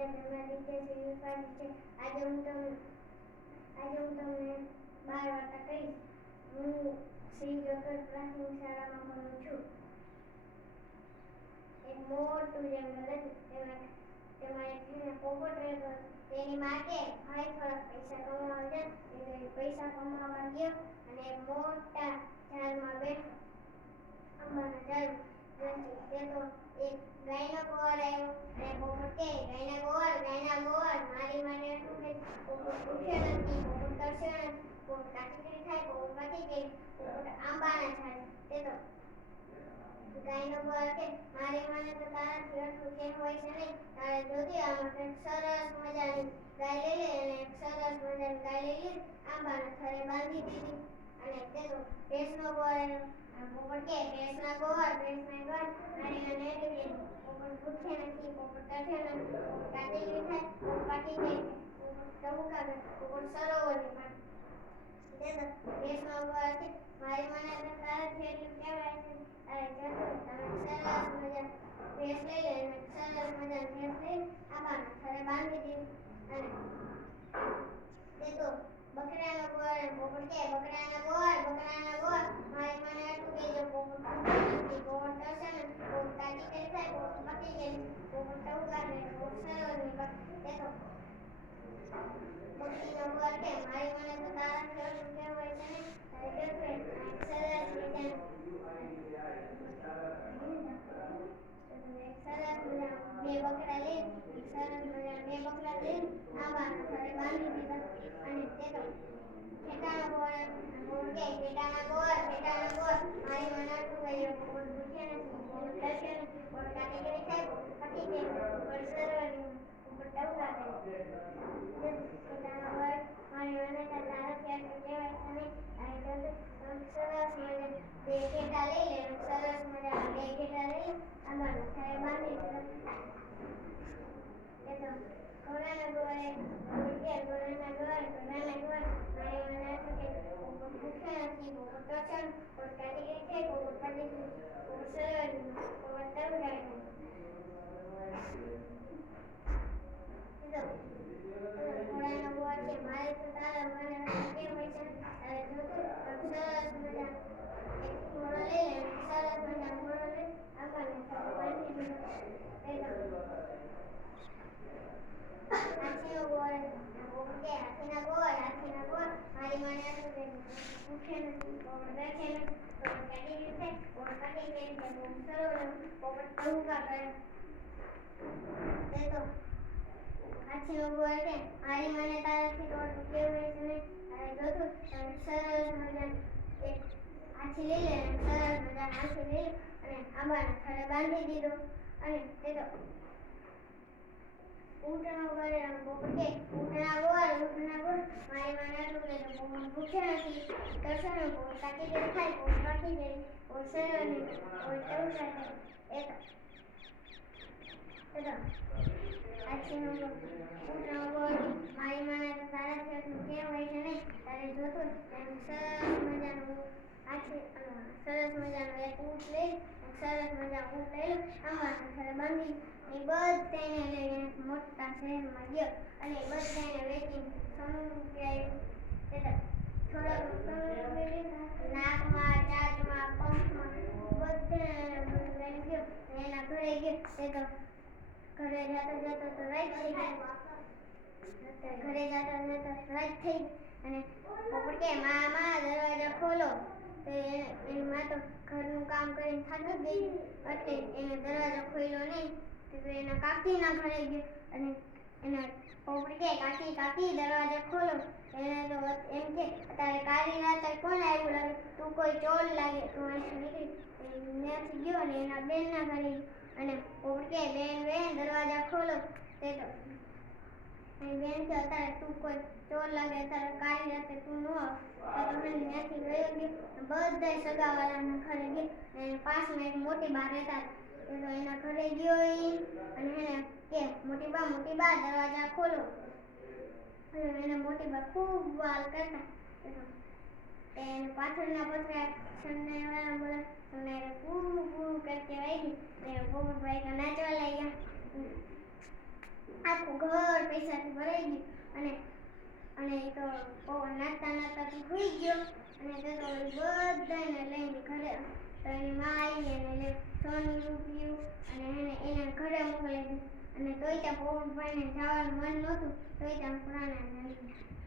આજે હું તમને 12 વાર્તા કહીશ. હું શ્રી જોગર પ્રાથમિક શાળામાં ભણું છું. એક મોટું જંગલ હતું. તેમાં એક પોપટ રહેતો. તેની માટે ભાઈ થોડા પૈસા કમાવા જાય એટલે પૈસા કમાવા ગયો અને મોટા ઝાડમાં બેઠો. આંબાના ઝાડ તે તો એક ગાયનો ગોવાળ આવ્યો અને પોપટ કહે, ગાયના ગોવાળ મારી માટે શું કે પોપટ ભૂખ્યો નથી, પોપટ તરસ્યો નથી, પોપટ કાચી થાય, પોપટ પાકી ગઈ, પોપટ આંબાના ઝાડ. તે તો ગાયનો ગોવાળ કહે, મારી મને તો તારાથી એટલું કેમ હોય છે નહીં. તારે જોતી આમાં કંઈક સરસ મજાની ગાય લઈ લે. અને એક સરસ મજાની ગાય લઈ લે, આંબાના થરે બાંધી દીધી. અને તે તો ભેંસનો ગોવાળ પોપટ કહે, ભેંસના ગોવાળ મારી મને એટલું કે પોપટ ભૂખ્યો નથી, પોપટ તરસ્યો નથી, પોપટ કાચી થાય, પોપટ પાકી ગઈ, પોપટ ટહુકા ગઈ, પોપટ સરોવરની પાસે. તે તો ભેંસનો ગોવાળ કહે, મારી મને તો તારાથી એટલું કહેવાય છે. તારે જતું તમે સરસ મજા ભેંસ લઈ લે. અને સરસ મજાની ભેંસ લઈ આંબાના થરે બાંધી દીધી. અને તે તો બકરાનો ગોવાળ પોપટ કહે, બકરાના ગોવાળ મારી મને એટલું કહેજો, પોપટ ભૂખ્યો નથી, પોપટ તરસ્યો નથી, પોપટ કાચી થાય, પોપટ પાકી ગઈ, પોપટ ટહુકા ગઈ, પોપટ સરોવરની પાસે. તે તો બકરીનો ગોવાળ કહે, મારી મને તો તારાથી એટલું કહેવાય છે ને. તારે જતું સરસ મજાની બે બકરા લઈ આંબાના થરે બાંધી દીધા. અને તે તો ઘેટાનો ગોવાળ મારી મને આટલું કહ્યું, પોપટ ભૂખ્યો નથી, પોપટ તરસ્યો નથી, પોપટ કાચી થાય, પોપટ પાકી ગઈ, પોપટ સરોવરની પોપટ ટહુકા ગઈ. ઘેટાનો ગોવાળ મારી મને તારાથી આટલું કહેવાય છે નહીં. સરસ મજાના બે ઘેટા લઈ લે. સરસ મજાના બે ઘેટા લઈ આંબાના થરે બાંધી દીધા. એ તો ઘોડાના ગોવાળે ઘોડાના ગોવાળ મારી મને આટલું કે પોપટ ભૂખ્યો નથી, પોપટ તરસ્યો નથી, પોપટ કાચી થાય, પોપટ પાકી ગઈ, પોપટ સરોવરની પોપટ ટહુકા ગઈ. ઘોડાનો ગોવાળ કે મારે તો તારા મને કેમ હોય છે. તારે જોતું સરસ મજા એક ઘોડો લઈ લે. સરસ મજાનો ઘોડો લઈ આંબાને થરે બાંધી દીધો. હાથીનો ગોવાળ પોપટ કહે, હાથીના ગોવાળ મારી મને આટલું કે ભૂખ્યો નથી, પોપટ તરસ્યો નથી, પોપટ કાચી થાય, પોપટ પાકી ગઈ, પોપટ સરોવરની પોપટ ટહુકા કરે. તે તો હાથીનો ગોવાળ કહે, મારી મને તારાથી એટલું કહેવાય છે નહીં. તારે જોતું સરસ મજાનું એક હાથી લઈ લે. સરસ મજાના હાથી લઈ અને આંબાના થરે બાંધી દીધો. અને તે તો ઊંટનો ગોવાળ પોપટ કહે, ઊંટના ગોવાળ મારી મને આટલું કે પોપટ ભૂખ્યો નથી, તરસ્યો નથી, પોપટ કાચી થાય, પોપટ પાકી ગઈ, પોપટ સરોવરની પોપટ ટહુકા ગઈ. ઊંટનો ગોવાળ મારી મને તારાથી એટલું કહેવાય છે નહીં. તારે જોતું સરસ મજાનું એક ઊંટ લઈ સરસ મજાનું ઊંટ લઈ આંબાના થરે બાંધી બધાને લઈને મોટા શહેરમાં ગયો. અને બધાને વેચીને સોનું રૂપિયા થોડાક સોનું રૂપિયા નાકમાં, ચાંચમાં, પંખમાં બધાને લઈને ગયો. એના ઘરે ગયો. તે તો ઘરે જતો તો રાત થઈ ગઈ. અને પોપટ કહે, મા દરવાજા ખોલો. તો એની મા તો ઘરનું કામ કરીને થાકી ગઈ એટલે એને દરવાજો ખોલ્યો નહીં. તો એના કાકીના ઘરે ગયો. અને એના પોપટ કહે, કાકી દરવાજો ખોલો. એને તો એમ કે અત્યારે કાળી રાતે કોણ આવ્યું લાગે, તું કોઈ ચોર લાગે. તું અહીંથી નીકળી ત્યાંથી ગયો અને એના બેનના ઘરે. અને પોપટ કહે, બેન દરવાજા ખોલો. તે તો બેન કે અત્યારે તું કોઈ ચોર લાગે, અત્યારે કાળી રાતે તું ન આવ. તો તમે ત્યાંથી ગયો. બધા સગાવાળાના ઘરે ગયો. અને પાછમાં એક મોટી બા રહેતા. તો એના ઘરે ગયો અને એને કે મોટી બા દરવાજા ખોલો. એને મોટી બા ખૂબ વાલ કરતા. એને પાછળના પથરા બોલે તમને પૂરું કરતી વાગી. પોપટભાઈ નાચવા લાગ્યા. આખું ઘર પૈસાથી ભરાઈ ગયું અને એ તો પવન નાચતા નાચતા તો સુઈ ગયો અને તે તો બધાને લઈને ઘરે તો એની માં આવી એને સોનું રૂપિયું અને એને ઘરે મોકલી દીધું અને તોય ત્યાં પવનભાઈને જવાનું મન નહોતું તોય ત્યાં પ્રાણા લઈ ગયા.